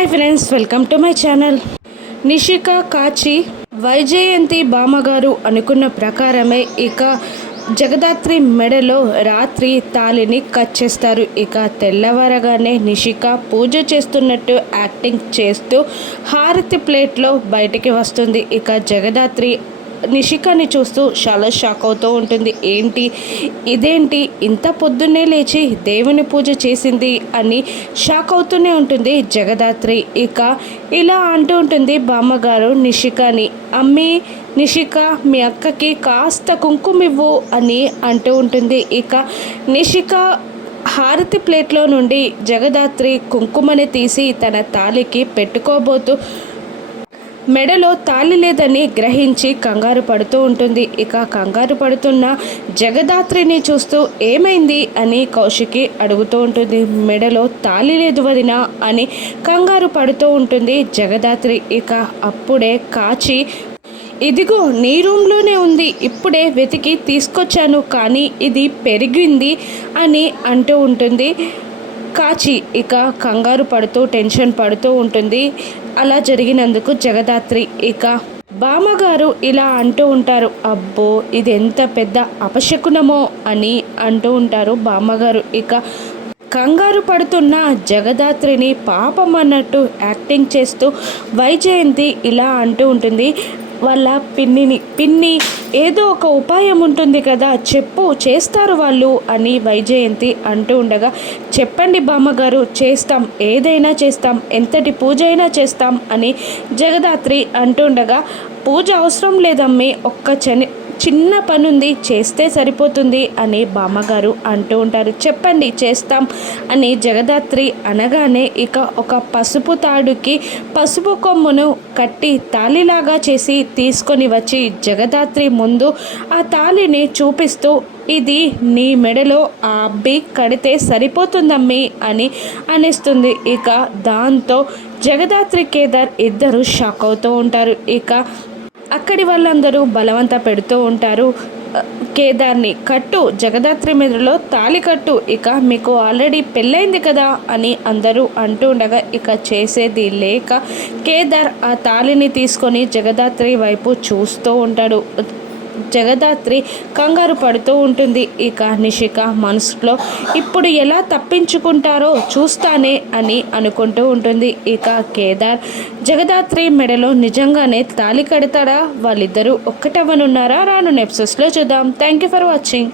Hi friends, welcome to my channel. Nishika కాచి వైజయంతి బామ్మగారు అనుకున్న ప్రకారమే ఇక జగదాత్రి మెడలో రాత్రి తాళిని కట్ చేస్తారు. ఇక తెల్లవారగానే నిషిక పూజ చేస్తున్నట్టు యాక్టింగ్ చేస్తూ హారతి ప్లేట్లో బయటికి వస్తుంది. ఇక జగదాత్రి నిషికని చూస్తూ చాలా షాక్ అవుతూ ఉంటుంది. ఇదేంటి ఇంత పొద్దున్నే లేచి దేవుని పూజ చేసింది అని షాక్ అవుతూనే ఉంటుంది జగదాత్రి. ఇక ఇలా అంటూ ఉంటుంది బామ్మగారు నిషికని, అమ్మి నిషిక మీ అక్కకి కాస్త కుంకుమివ్వు అని అంటూ ఉంటుంది. ఇక నిషిక హారతి ప్లేట్లో నుండి జగదాత్రి కుంకుమని తీసి తన తాలికి పెట్టుకోబోతూ మెడలో తాళి లేదని గ్రహించి కంగారు పడుతూ ఉంటుంది. ఇక కంగారు పడుతున్న జగదాత్రిని చూస్తూ ఏమైంది అని కౌశికి అడుగుతూ ఉంటుంది. మెడలో తాళి లేదు వదినా అని కంగారు పడుతూ ఉంటుంది జగదాత్రి. ఇక అప్పుడే కాచి, ఇదిగో నీ రూమ్లోనే ఉంది, ఇప్పుడే వెతికి తీసుకొచ్చాను, కానీ ఇది పెరిగింది అని అంటూ ఉంటుంది కాచి. ఇక కంగారు పడుతూ టెన్షన్ పడుతూ ఉంటుంది. అలా జరిగినందుకు జగదాత్రి ఇక బామ్మగారు ఇలా అంటూ ఉంటారు, అబ్బో ఇది ఎంత పెద్ద అపశకునమో అని అంటూ ఉంటారు బామ్మగారు. ఇక కంగారు పడుతున్న జగదాత్రిని పాపం అన్నట్టు యాక్టింగ్ చేస్తూ వైజయంతి ఇలా అంటూ ఉంటుంది వాళ్ళ పిన్ని ఏదో ఒక ఉపాయం ఉంటుంది కదా, చెప్పు, చేస్తారు వాళ్ళు అని వైజయంతి అంటూ ఉండగా, చెప్పండి బామ్మగారు, చేస్తాం, ఏదైనా చేస్తాం, ఎంతటి పూజ అయినా చేస్తాం అని జగదాత్రి అంటుండగా, పూజ అవసరం లేదమ్మి, ఒక్క చిన్న పనుంది, చేస్తే సరిపోతుంది అని బామ్మగారు అంటూ ఉంటారు. చెప్పండి, చేస్తాం అని జగదాత్రి అనగానే ఇక ఒక పసుపు తాడుకి పసుపు కొమ్మును కట్టి తాళిలాగా చేసి తీసుకొని వచ్చి జగదాత్రి ముందు ఆ తాళిని చూపిస్తూ, ఇది నీ మెడలో ఆ అబ్బి కడితే సరిపోతుందమ్మి అని అనేస్తుంది. ఇక దాంతో జగదాత్రి కేదార్ ఇద్దరు షాక్ అవుతూ ఉంటారు. ఇక అక్కడి వాళ్ళందరూ బలవంత పెడుతూ ఉంటారు కేదార్ని, కట్టు, జగదాత్రి మెడలో తాళి కట్టు, ఇక మీకు ఆల్రెడీ పెళ్ళైంది కదా అని అందరూ అంటూ ఉండగా ఇక చేసేది లేక కేదార్ ఆ తాళిని తీసుకొని జగదాత్రి వైపు చూస్తూ ఉంటాడు. జగదాత్రి కంగారు పడుతూ ఉంటుంది. ఇక నిషిక మనసులో ఇప్పుడు ఎలా తప్పించుకుంటారో చూస్తానే అని అనుకుంటూ ఉంటుంది. ఇక కేదార్ జగదాత్రి మెడలో నిజంగానే తాళి కడతాడా? వాళ్ళిద్దరూ ఒక్కటవ్వనున్నారా? రాను ఎపిసోడ్స్లో చూద్దాం. Thank you for watching.